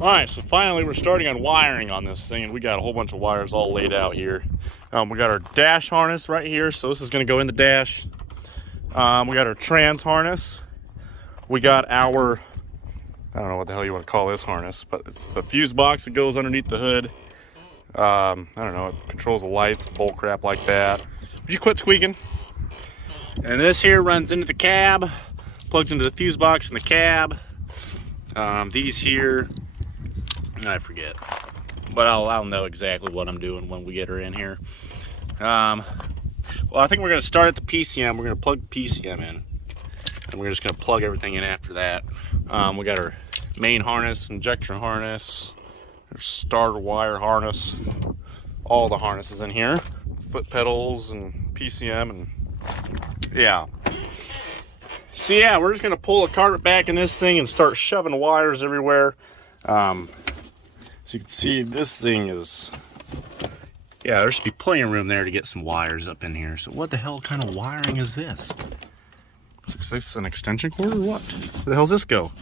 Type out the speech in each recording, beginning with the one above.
Alright, so finally we're starting on wiring on this thing, and we got a whole bunch of wires all laid out here. We got our dash harness right here, so this is going to go in the dash. We got our trans harness. We got our, I don't know what the hell you want to call this harness, but it's the fuse box that goes underneath the hood. I don't know, it controls the lights, bull crap like that. Would you quit squeaking? And this here runs into the cab, plugs into the fuse box in the cab. These here, I forget, but I'll know exactly what I'm doing when we get her in here. Well, I think we're going to start at the PCM. We're going to plug the PCM in, and we're just going to plug everything in after that. We got our main harness, injector harness, our starter wire harness, all the harnesses in here, foot pedals and PCM, and yeah. So yeah, we're just going to pull the carpet back in this thing and start shoving wires everywhere. So you can see this thing is, yeah, there should be plenty of room there to get some wires up in here. So what the hell kind of wiring is this? Is this an extension cord or what? Where the hell's this go?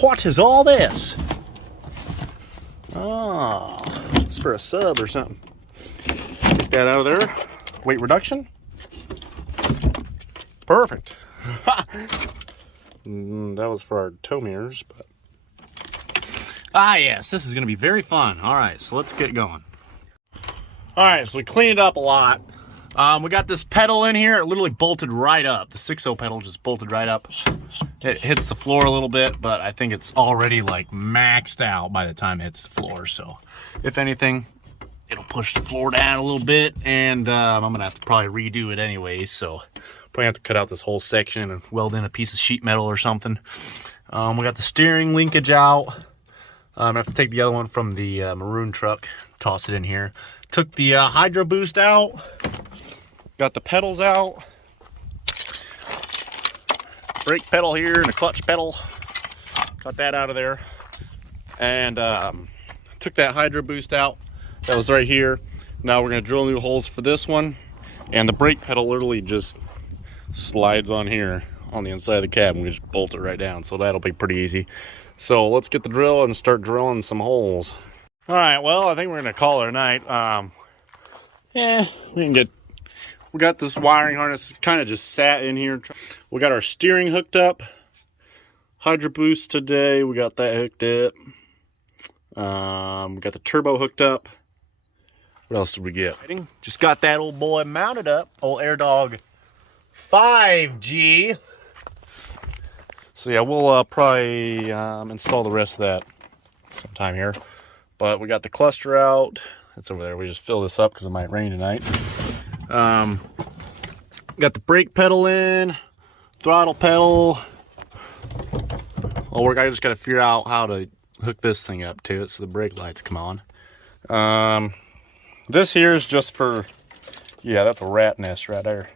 What is all this? Oh, it's for a sub or something. Get that out of there. Weight reduction. Perfect. That was for our tow mirrors, but yes, this is going to be very fun. All right, so let's get going. All right, so we cleaned it up a lot. We got this pedal in here. It literally bolted right up. The 6.0 pedal just bolted right up. It hits the floor a little bit, but I think it's already like maxed out by the time it hits the floor. So if anything, it'll push the floor down a little bit, and I'm gonna have to probably redo it anyway. So probably have to cut out this whole section and weld in a piece of sheet metal or something. We got the steering linkage out. I have to take the other one from the maroon truck, toss it in here. Took the hydro boost out. Got the pedals out. Brake pedal here and a clutch pedal. Got that out of there. And took that hydro boost out. That was right here. Now we're gonna drill new holes for this one. And the brake pedal literally just slides on here on the inside of the cab, and we just bolt it right down. So that'll be pretty easy. So let's get the drill and start drilling some holes. All right, well, I think we're gonna call it a night. We got this wiring harness kind of just sat in here. We got our steering hooked up. Hydro boost today, we got that hooked up. We got the turbo hooked up. What else did we get? Just got that old boy mounted up. Old AirDog 5G. So yeah, we'll probably install the rest of that sometime here. But we got the cluster out. It's over there. We just fill this up because it might rain tonight. Got the brake pedal in, throttle pedal. Well, I just got to figure out how to hook this thing up to it so the brake lights come on. This here is just for, yeah, that's a rat nest right there.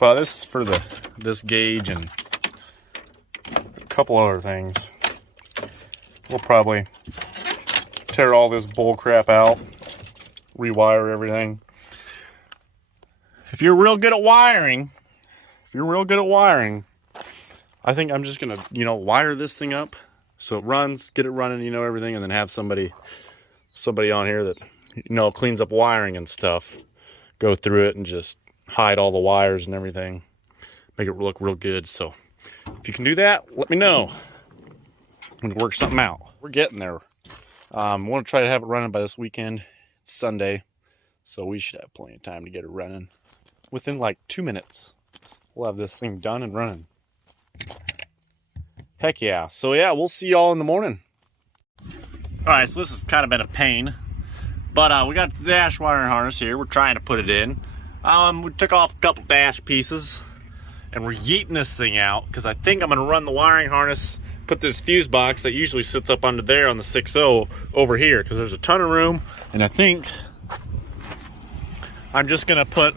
But this is for this gauge and a couple other things. We'll probably tear all this bull crap out, rewire everything. If you're real good at wiring, I think I'm just gonna, wire this thing up so it runs, get it running, everything, and then have somebody on here that, cleans up wiring and stuff, go through it and just hide all the wires and everything, make it look real good. So if you can do that, let me know. We can work something out. We're getting there. I want to try to have it running by this weekend. It's Sunday, so we should have plenty of time to get it running. Within like 2 minutes, we'll have this thing done and running. Heck yeah. So yeah, we'll see y'all in the morning. All right, so this has kind of been a pain, but we got the dash wiring harness here. We're trying to put it in. We took off a couple dash pieces, and we're yeeting this thing out because I think I'm gonna run the wiring harness, put this fuse box that usually sits up under there on the 6.0 over here because there's a ton of room, and I think I'm just gonna put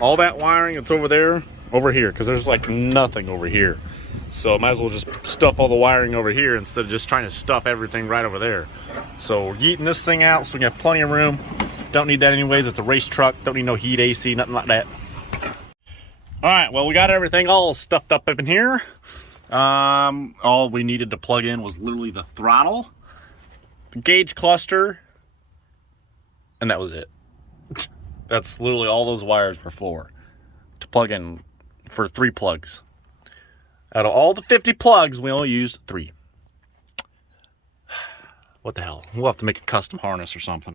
all that wiring that's over there over here because there's like nothing over here. So I might as well just stuff all the wiring over here instead of just trying to stuff everything right over there. So we're yeeting this thing out so we can have plenty of room. Don't need that anyways. It's a race truck. Don't need no heat, AC, nothing like that. All right, well, we got everything all stuffed up in here. All we needed to plug in was literally the throttle, the gauge cluster, and that was it. That's literally all those wires were for, to plug in for 3 plugs. Out of all the 50 plugs, we only used 3. What the hell? We'll have to make a custom harness or something.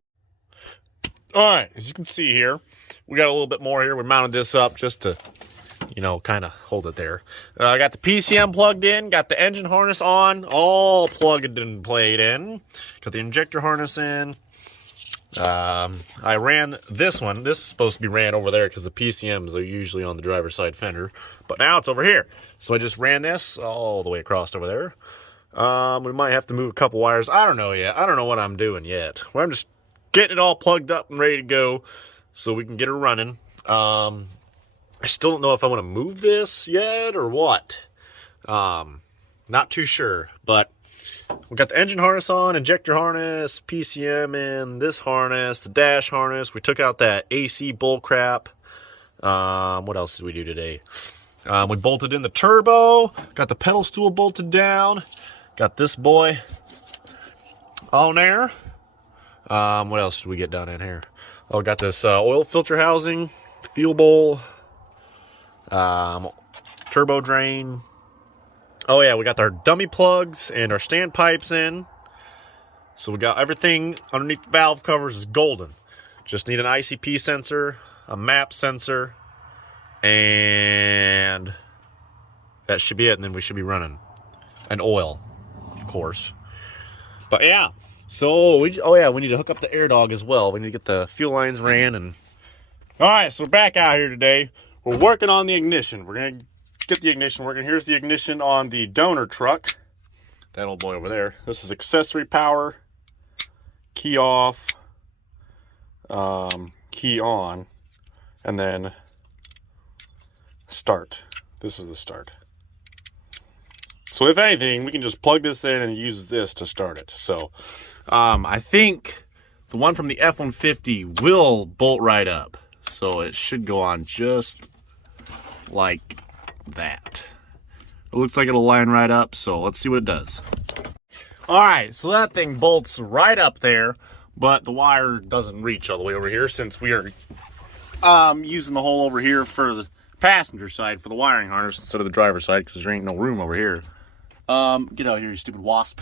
All right, as you can see here, we got a little bit more here. We mounted this up just to, you know, kind of hold it there. I got the PCM plugged in, got the engine harness on, all plugged and played in. Got the injector harness in. I ran this one. This is supposed to be ran over there because the PCMs are usually on the driver's side fender, but now it's over here. So I just ran this all the way across over there. We might have to move a couple wires. I don't know yet. I don't know what I'm doing yet. Well, I'm just getting it all plugged up and ready to go so we can get it running. I still don't know if I want to move this yet or what. Not too sure, but we got the engine harness on, injector harness, PCM in, this harness, the dash harness. We took out that AC bull crap. What else did we do today? We bolted in the turbo, got the pedal stool bolted down, got this boy on there. What else did we get done in here? Oh, got this oil filter housing, fuel bowl, turbo drain. Oh yeah, we got our dummy plugs and our standpipes in. So we got everything underneath the valve covers is golden. Just need an ICP sensor, a map sensor, and that should be it. And then we should be running. And oil, of course. But yeah, so we need to hook up the air dog as well. We need to get the fuel lines ran. And all right, so we're back out here today. We're working on the ignition. We're gonna get the ignition working. Here's the ignition on the donor truck. That old boy over there. This is accessory power, key off, key on, and then start. This is the start. So if anything, we can just plug this in and use this to start it. So I think the one from the F150 will bolt right up. So it should go on just like that. It looks like it'll line right up, so let's see what it does. All right, so that thing bolts right up there, but the wire doesn't reach all the way over here since we are using the hole over here for the passenger side for the wiring harness instead of the driver's side because there ain't no room over here. Get out here, you stupid wasp.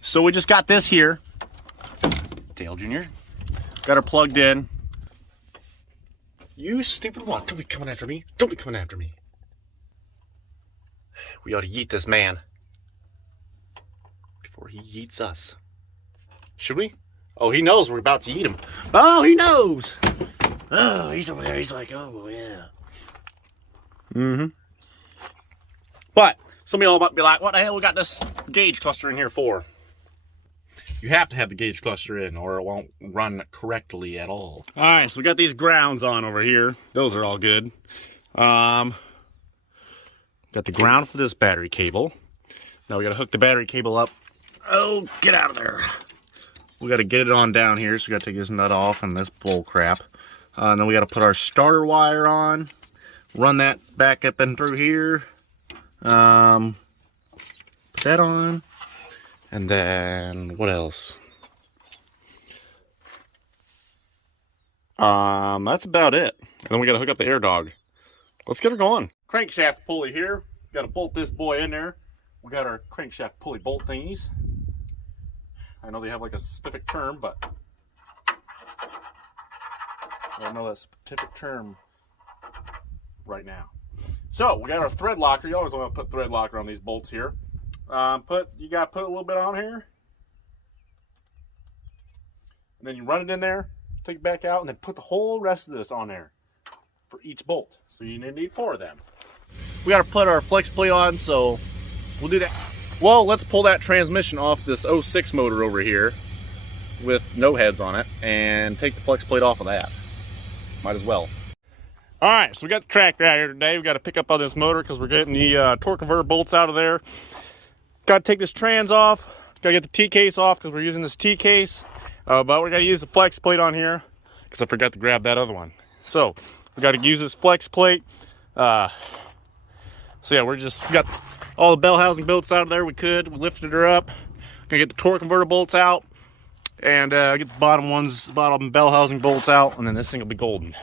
So we just got this here. Dale Jr. Got her plugged in. You stupid wasp, don't be coming after me. Don't be coming after me. We ought to yeet this man before he yeets us. Should we? Oh, he knows we're about to eat him. Oh, he knows. Oh, he's over there. He's like, oh, yeah. Mm-hmm. But somebody all might be like, what the hell we got this gauge cluster in here for? You have to have the gauge cluster in or it won't run correctly at all. All right, so we got these grounds on over here. Those are all good. Got the ground for this battery cable. Now we got to hook the battery cable up. Oh, get out of there. We got to get it on down here, so we got to take this nut off and this bull crap. And then we got to put our starter wire on. Run that back up and through here. Put that on. And then, what else? That's about it. And then we got to hook up the air dog. Let's get her going. Crankshaft pulley here. Got to bolt this boy in there. We got our crankshaft pulley bolt thingies. I know they have like a specific term, but I don't know that specific term right now. So we got our thread locker. You always want to put thread locker on these bolts here. You got to put a little bit on here, and then you run it in there, take it back out, and then put the whole rest of this on there for each bolt. So you need 4 of them. We got to put our flex plate on, so we'll do that. Well, let's pull that transmission off this 06 motor over here with no heads on it and take the flex plate off of that. Might as well. All right, so we got the tractor out here today. We got to pick up on this motor because we're getting the torque converter bolts out of there. Got to take this trans off. Got to get the T-case off because we're using this T-case. But we got to use the flex plate on here because I forgot to grab that other one. So we got to use this flex plate. So yeah, we got all the bell housing bolts out of there. We lifted her up. Gonna get the torque converter bolts out and get the bottom bell housing bolts out, and then this thing will be golden.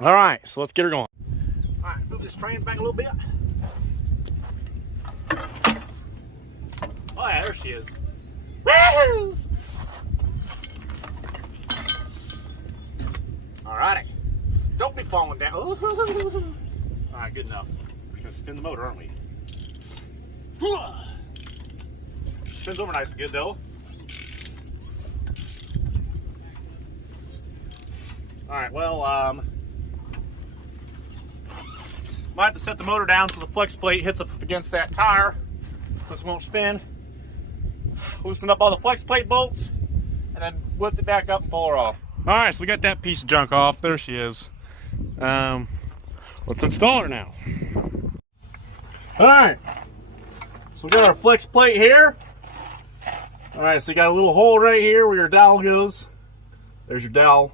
All right, so let's get her going. All right, move this trans back a little bit. Oh yeah, there she is. Woo-hoo! All righty, don't be falling down. All right, good enough. We're gonna spin the motor, aren't we? Spins over nice and good though. All right, well, might have to set the motor down so the flex plate hits up against that tire so it won't spin. Loosen up all the flex plate bolts and then lift it back up and pull her off. All right, so we got that piece of junk off. There she is. Let's install her now. All right, so we got our flex plate here. All right, so you got a little hole right here where your dowel goes. There's your dowel.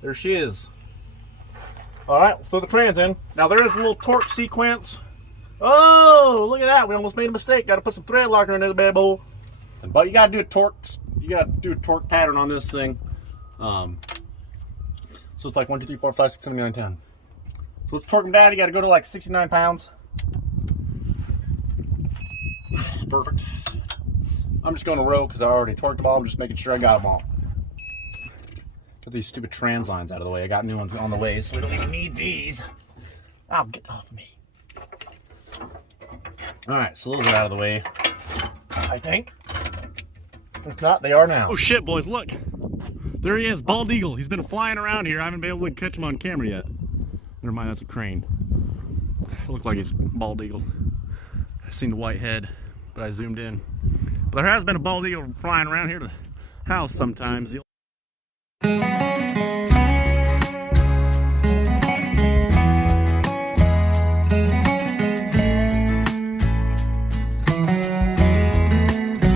There she is. All right, let's throw the trans in. Now there is a little torque sequence. Oh, look at that. We almost made a mistake. Got to put some thread locker in there, bad boy. But you got to do a torque. You got to do a torque pattern on this thing. So it's like 1, 2, 3, 4, 5, 6, 7, 8, 9, 10. So let's torque them down. You got to go to like 69 pounds. Perfect. I'm just going to row because I already torqued them all. I'm just making sure I got them all. Get these stupid trans lines out of the way. I got new ones on the way, so we don't even need these. Oh, get off me. All right, so those are out of the way, I think. If not, they are now. Oh shit, boys, look. There he is, bald eagle. He's been flying around here. I haven't been able to catch him on camera yet. Never mind, that's a crane. It looked like he's bald eagle. I seen the white head, but I zoomed in. But there has been a bald eagle flying around here to the house sometimes. The